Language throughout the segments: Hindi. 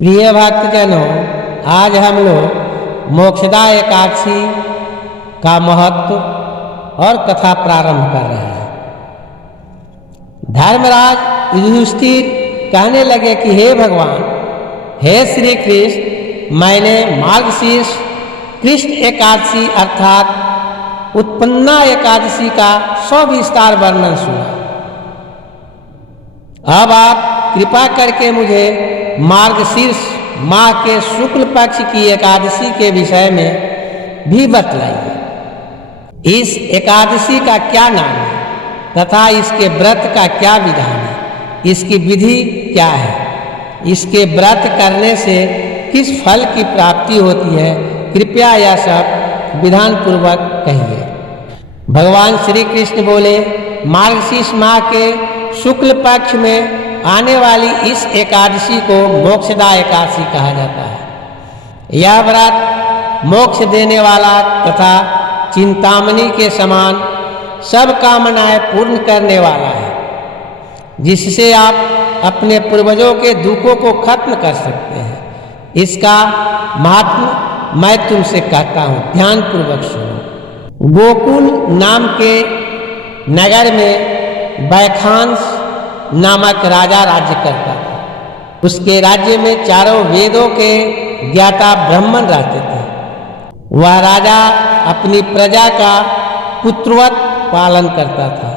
प्रिय भक्तजनों, आज हम लोग मोक्षदा एकादशी का महत्व और कथा प्रारंभ कर रहे हैं। धर्मराज युधिष्ठिर कहने लगे कि हे भगवान, हे श्री कृष्ण, मैंने मार्गशीर्ष कृष्ण एकादशी अर्थात उत्पन्ना एकादशी का सविस्तार वर्णन सुना। अब आप कृपा करके मुझे मार्गशीर्ष माह के शुक्ल पक्ष की एकादशी के विषय में भी बतलाइए। इस एकादशी का क्या नाम है तथा इसके व्रत का क्या विधान है, इसकी विधि क्या है, इसके व्रत करने से किस फल की प्राप्ति होती है, कृपया यह सब विधान पूर्वक कहिए। भगवान श्री कृष्ण बोले, मार्गशीर्ष माह के शुक्ल पक्ष में आने वाली इस एकादशी को मोक्षदा एकादशी कहा जाता है। यह व्रत मोक्ष देने वाला तथा चिंतामणि के समान सब कामनाएं पूर्ण करने वाला है, जिससे आप अपने पूर्वजों के दुखों को खत्म कर सकते हैं। इसका महात्म मैं तुमसे कहता हूँ, ध्यान पूर्वक सुनो। गोकुल नाम के नगर में बैखांस नामक राजा राज्य करता था। उसके राज्य में चारों वेदों के ज्ञाता ब्राह्मण रहते थे। वह राजा अपनी प्रजा का पुत्रवत पालन करता था।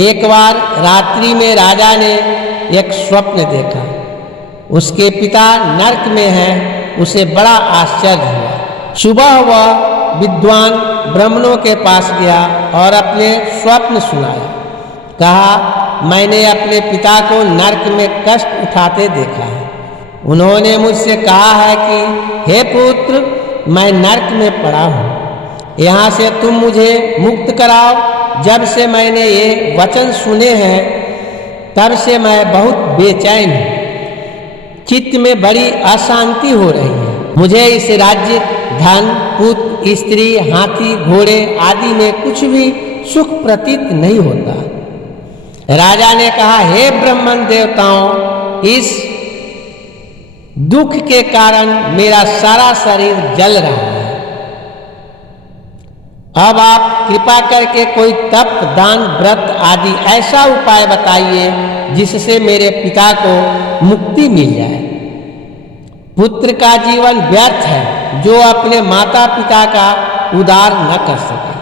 एक बार रात्रि में राजा ने एक स्वप्न देखा। उसके पिता नरक में हैं, उसे बड़ा आश्चर्य हुआ। सुबह वह विद्वान ब्राह्मणों के पास गया और अपने स्वप्न सुनाया। कहा, मैंने अपने पिता को नरक में कष्ट उठाते देखा है। उन्होंने मुझसे कहा है कि हे पुत्र, मैं नरक में पड़ा हूँ, यहाँ से तुम मुझे मुक्त कराओ। जब से मैंने ये वचन सुने हैं तब से मैं बहुत बेचैन हूँ। चित्त में बड़ी अशांति हो रही है। मुझे इस राज्य, धन, पुत्र, स्त्री, हाथी, घोड़े आदि में कुछ भी सुख प्रतीत नहीं होता। राजा ने कहा, हे ब्राह्मण देवताओं, इस दुख के कारण मेरा सारा शरीर जल रहा है। अब आप कृपा करके कोई तप, दान, व्रत आदि ऐसा उपाय बताइए जिससे मेरे पिता को मुक्ति मिल जाए। पुत्र का जीवन व्यर्थ है जो अपने माता पिता का उद्धार न कर सके।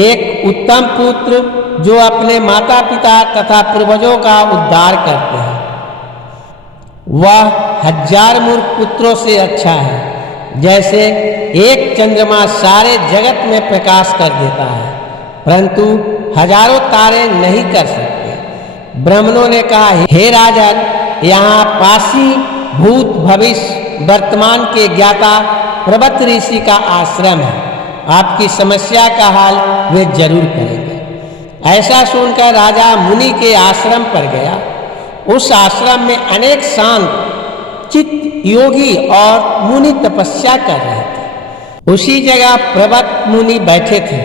एक उत्तम पुत्र जो अपने माता पिता तथा पूर्वजों का उद्धार करते हैं, वह 1000 मूर्ख पुत्रों से अच्छा है। जैसे एक चंद्रमा सारे जगत में प्रकाश कर देता है, परंतु हजारों तारे नहीं कर सकते। ब्राह्मणों ने कहा, हे राजन, यहाँ पासी, भूत, भविष्य, वर्तमान के ज्ञाता प्रवत ऋषि का आश्रम है। आपकी समस्या का हल वे जरूर करेंगे। ऐसा सुनकर राजा मुनि के आश्रम पर गया। उस आश्रम में अनेक शांत चित्त योगी और मुनि तपस्या कर रहे थे। उसी जगह प्रवत मुनि बैठे थे।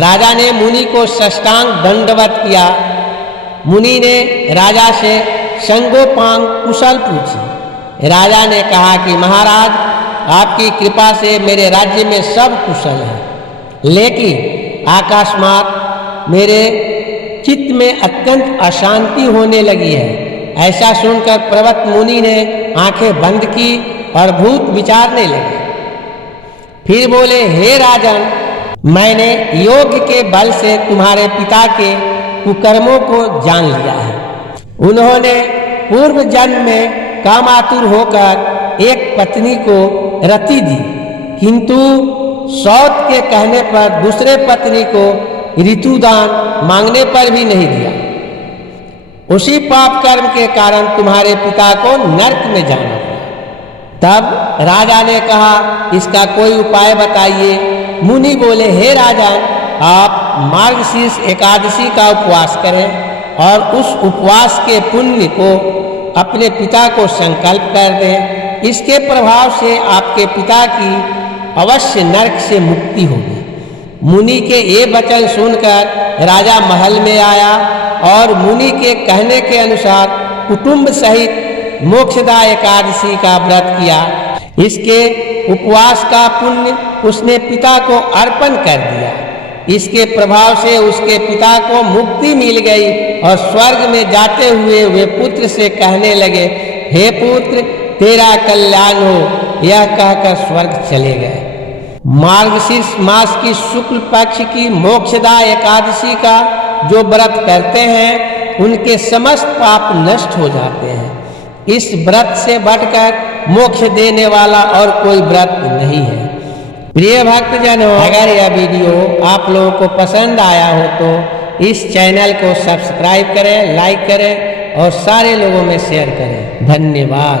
राजा ने मुनि को साष्टांग दंडवत किया। मुनि ने राजा से संगोपांग कुशल पूछी। राजा ने कहा कि महाराज, आपकी कृपा से मेरे राज्य में सब कुशल है, लेकिन अकस्मात मेरे चित्त में अत्यंत अशांति होने लगी है। ऐसा सुनकर प्रवत मुनि ने आंखें बंद की और भूत विचारने लगे। फिर बोले, हे राजन, मैंने योग के बल से तुम्हारे पिता के कुकर्मों को जान लिया है। उन्होंने पूर्व जन्म में कामातुर होकर एक पत्नी को रति दी, किंतु सौत के कहने पर दूसरे पत्नी को ऋतुदान मांगने पर भी नहीं दिया। उसी पाप कर्म के कारण तुम्हारे पिता को नरक में जाना पड़ा। तब राजा ने कहा, इसका कोई उपाय बताइए। मुनि बोले, हे राजन, आप मार्गशीर्ष एकादशी का उपवास करें और उस उपवास के पुण्य को अपने पिता को संकल्प कर दें। इसके प्रभाव से आपके पिता की अवश्य नरक से मुक्ति होगी। मुनि के ये वचन सुनकर राजा महल में आया और मुनि के कहने के अनुसार कुटुंब सहित मोक्षदा एकादशी का व्रत किया। इसके उपवास का पुण्य उसने पिता को अर्पण कर दिया। इसके प्रभाव से उसके पिता को मुक्ति मिल गई और स्वर्ग में जाते हुए वे पुत्र से कहने लगे, हे पुत्र, तेरा कल्याण हो। यह कहकर स्वर्ग चले गए। मार्गशीर्ष मास की शुक्ल पक्ष की मोक्षदा एकादशी का जो व्रत करते हैं उनके समस्त पाप नष्ट हो जाते हैं। इस व्रत से बढ़कर मोक्ष देने वाला और कोई व्रत नहीं है। प्रिय भक्तजनों, अगर यह वीडियो आप लोगों को पसंद आया हो तो इस चैनल को सब्सक्राइब करें, लाइक करें और सारे लोगों में शेयर करें। धन्यवाद।